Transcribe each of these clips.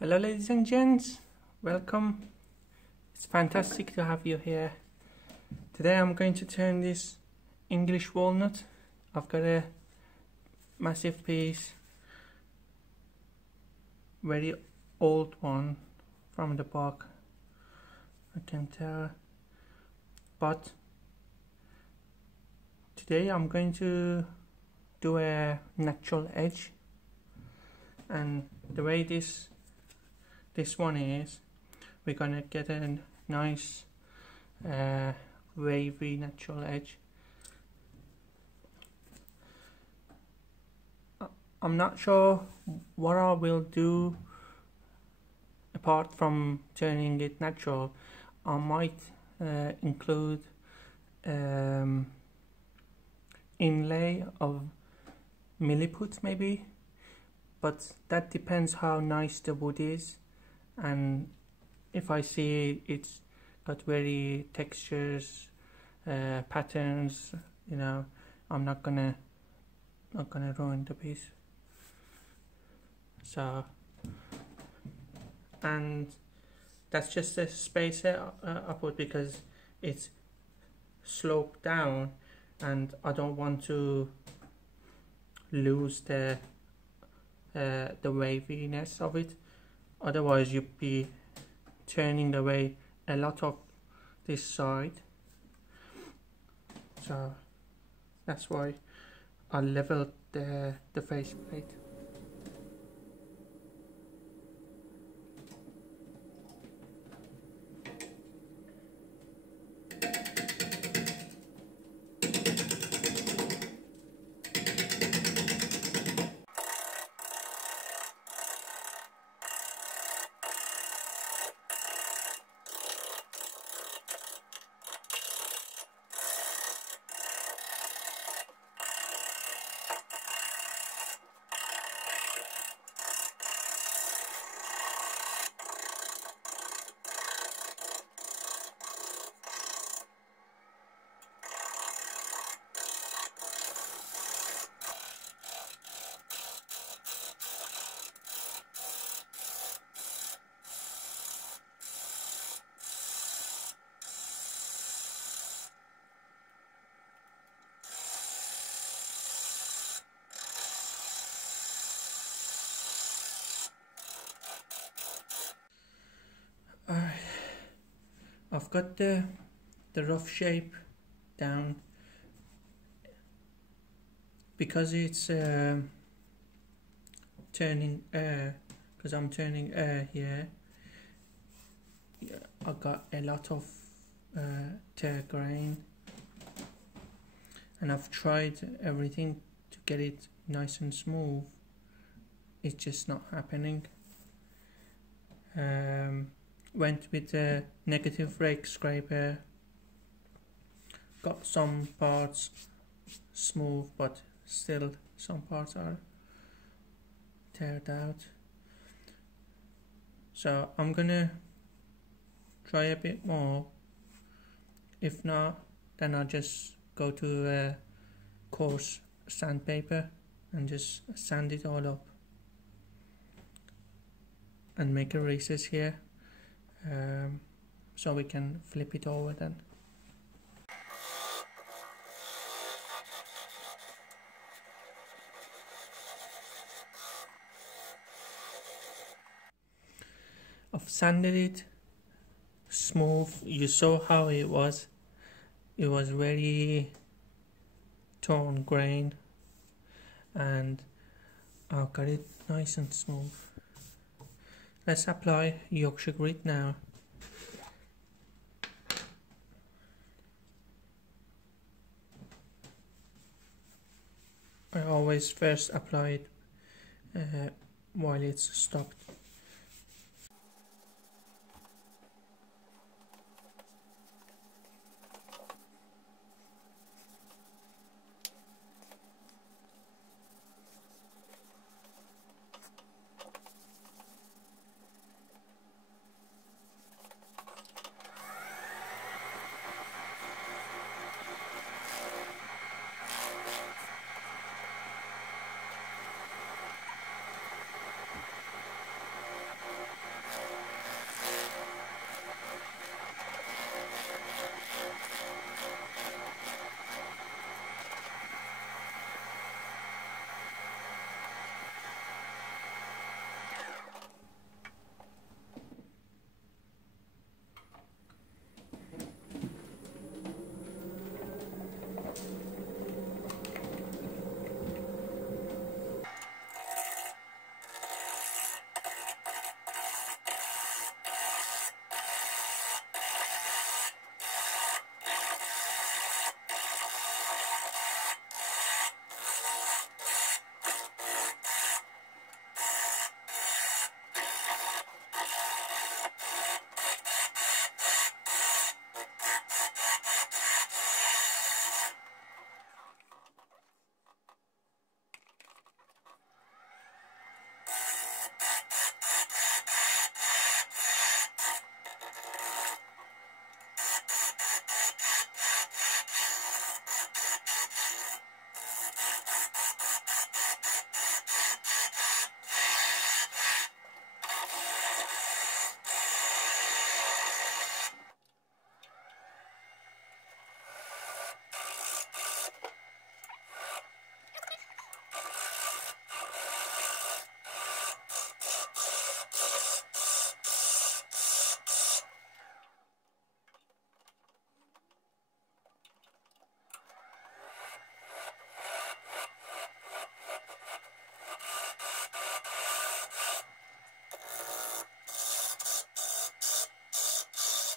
Hello ladies and gents, welcome. It's fantastic to have you here. Today I'm going to turn this English walnut. I've got a massive piece, very old one from the bark, I can tell. But today I'm going to do a natural edge, and the way this one is, we're gonna get a nice wavy natural edge. I'm not sure what I will do apart from turning it natural. I might include inlay of milliput maybe, but that depends how nice the wood is, and if I see it's got very textures, patterns, you know, I'm not gonna ruin the piece. So, and that's just a spacer I put because it's sloped down and I don't want to lose the waviness of it. Otherwise you'd be turning away a lot of this side. So that's why I leveled the faceplate. I've got the rough shape down because it's turning air, because I'm turning air here. I got a lot of tear grain, and I've tried everything to get it nice and smooth. It's just not happening. Went with the negative rake scraper, got some parts smooth but still some parts are teared out. So I'm gonna try a bit more. If not, then I'll just go to a coarse sandpaper and just sand it all up and make a recess here, so we can flip it over then. I've sanded it smooth. You saw how it was. It was very torn grain, and I've got it nice and smooth. Let's apply Yorkshire grit now. I always first apply it while it's stopped.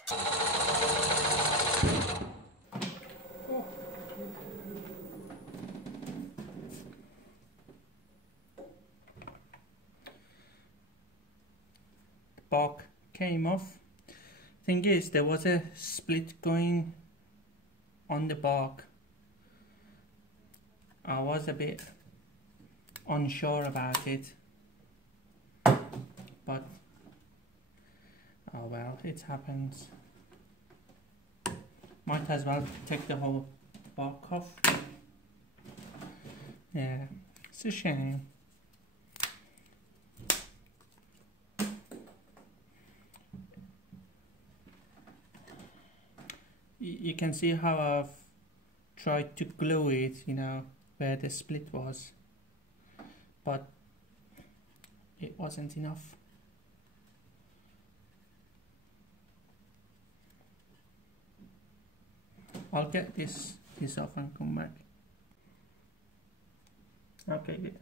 Bark came off. Thing is, there was a split going on the bark. I was a bit unsure about it, but oh well, it happens. Might as well take the whole bark off. Yeah, it's a shame. You can see how I've tried to glue it, you know, where the split was, but it wasn't enough. I'll get this off and come back. Okay, good.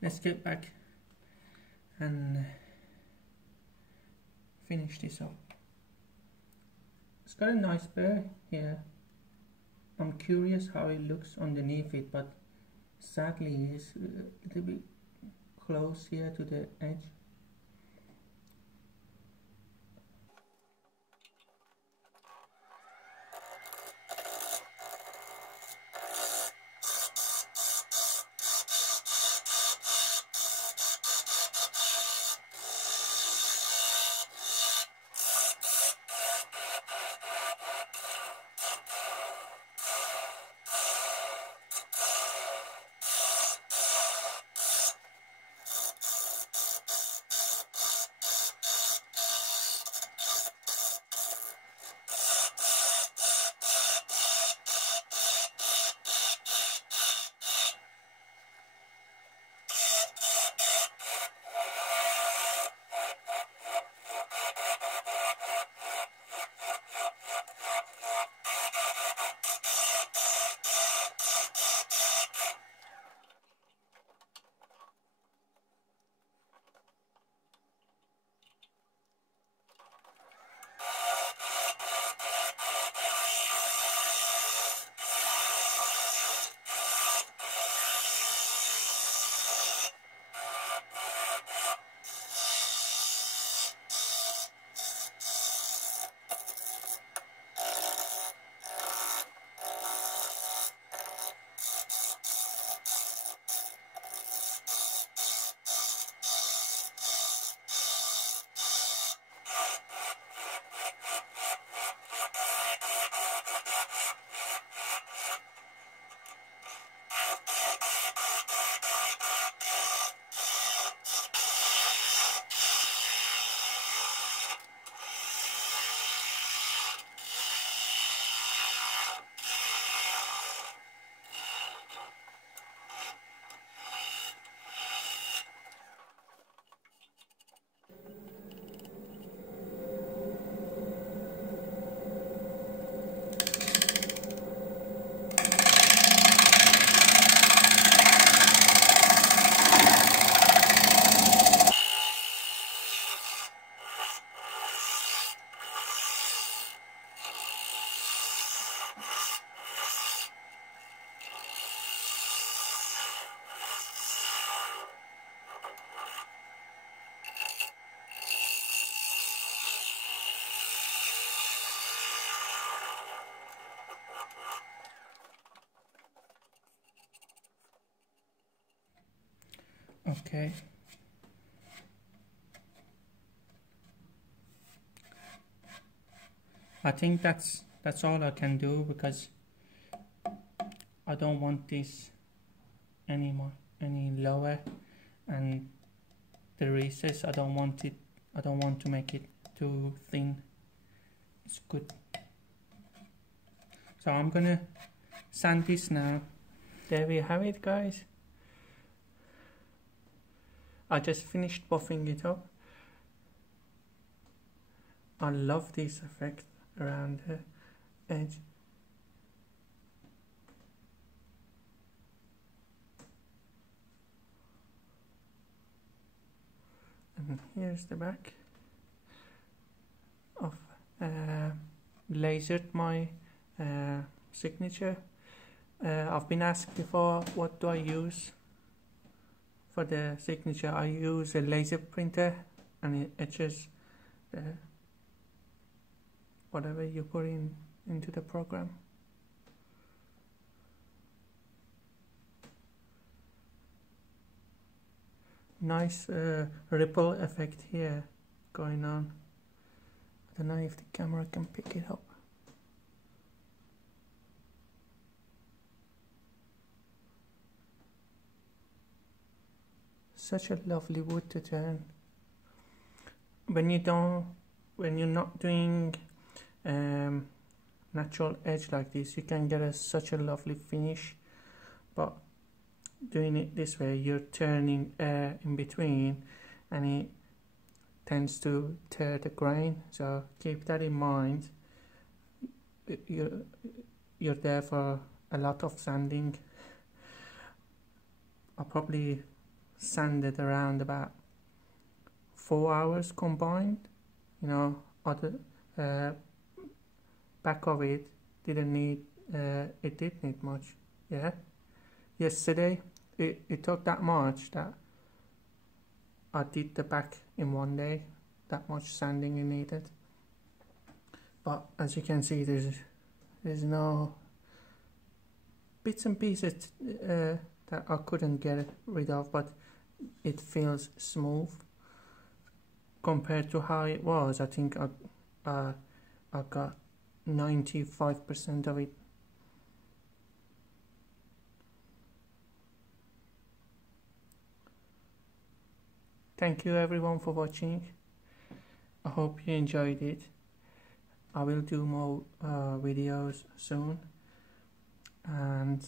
Let's get back and finish this up. It's got a nice burr here. I'm curious how it looks underneath it, but sadly it's a little bit close here to the edge. Okay. I think that's all I can do, because I don't want this any lower, and the recess, I don't want to make it too thin. It's good. So I'm gonna sand this now. There we have it, guys. I just finished buffing it up. I love this effect around the edge. And here's the back of lasered my signature. I've been asked before, what do I use for the signature? I use a laser printer, and it etches whatever you put into the program. Nice ripple effect here going on. I don't know if the camera can pick it up. Such a lovely wood to turn. When you're not doing natural edge like this, you can get such a lovely finish, but doing it this way, you're turning air in between, and it tends to tear the grain. So keep that in mind. You're there for a lot of sanding. I probably sanded around about 4 hours combined. You know, other back of it didn't need it did need much. Yeah, yesterday it took that much that I did the back in one day. That much sanding you needed. But as you can see, there's no bits and pieces that I couldn't get rid of, but it feels smooth compared to how it was. I think I got 95% of it. Thank you everyone for watching. I hope you enjoyed it. I will do more videos soon, and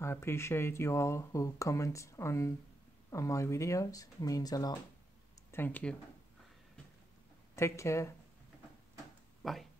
I appreciate you all who comment on my videos. It means a lot. Thank you. Take care. Bye.